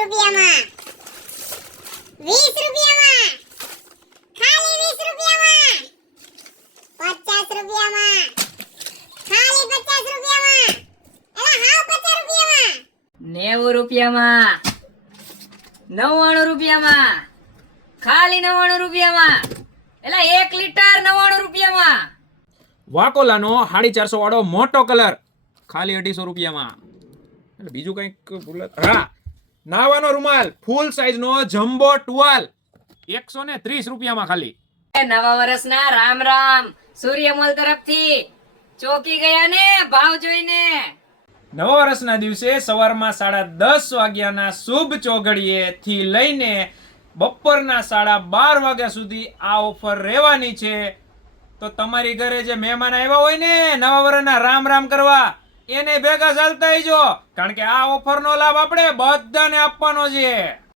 રૂપિયામાં 20 રૂપિયામાં ખાલી 20 રૂપિયામાં 50 રૂપિયામાં ખાલી 50 રૂપિયામાં એલા હાવ 50 રૂપિયામાં 90 રૂપિયામાં 99 રૂપિયામાં ખાલી 99 રૂપિયામાં એલા 1 લીટર 99 રૂપિયામાં વાકોલાનો 450 વાળો મોટો કલર ખાલી 250 રૂપિયામાં. એટલે બીજું કંઈક ભૂલ હા, નાવાનો રૂમાલ ફૂલ સાઈઝ નો જમ્બો ટુવાલ 130 રૂપિયામાં ખાલી. નવા વર્ષના રામ રામ સૂર્યમોલ તરફથી ચોકી ગયા ને ભાવ જોઈને. નવા વર્ષના દિવસે સવારમાં 10:30 વાગ્યાના શુભ ચોઘડીએ થી લઈને બપોરના 12:30 વાગ્યા સુધી આ ઓફર રહેવાની છે. તો તમારી ઘરે જે મહેમાન આવ્યા હોય ને નવા વર્ષના રામ રામ કરવા, એને ભેગા ચાલતા આવજો, કારણ કે આ ઓફરનો લાભ આપણે બધાને આપવાનો છે.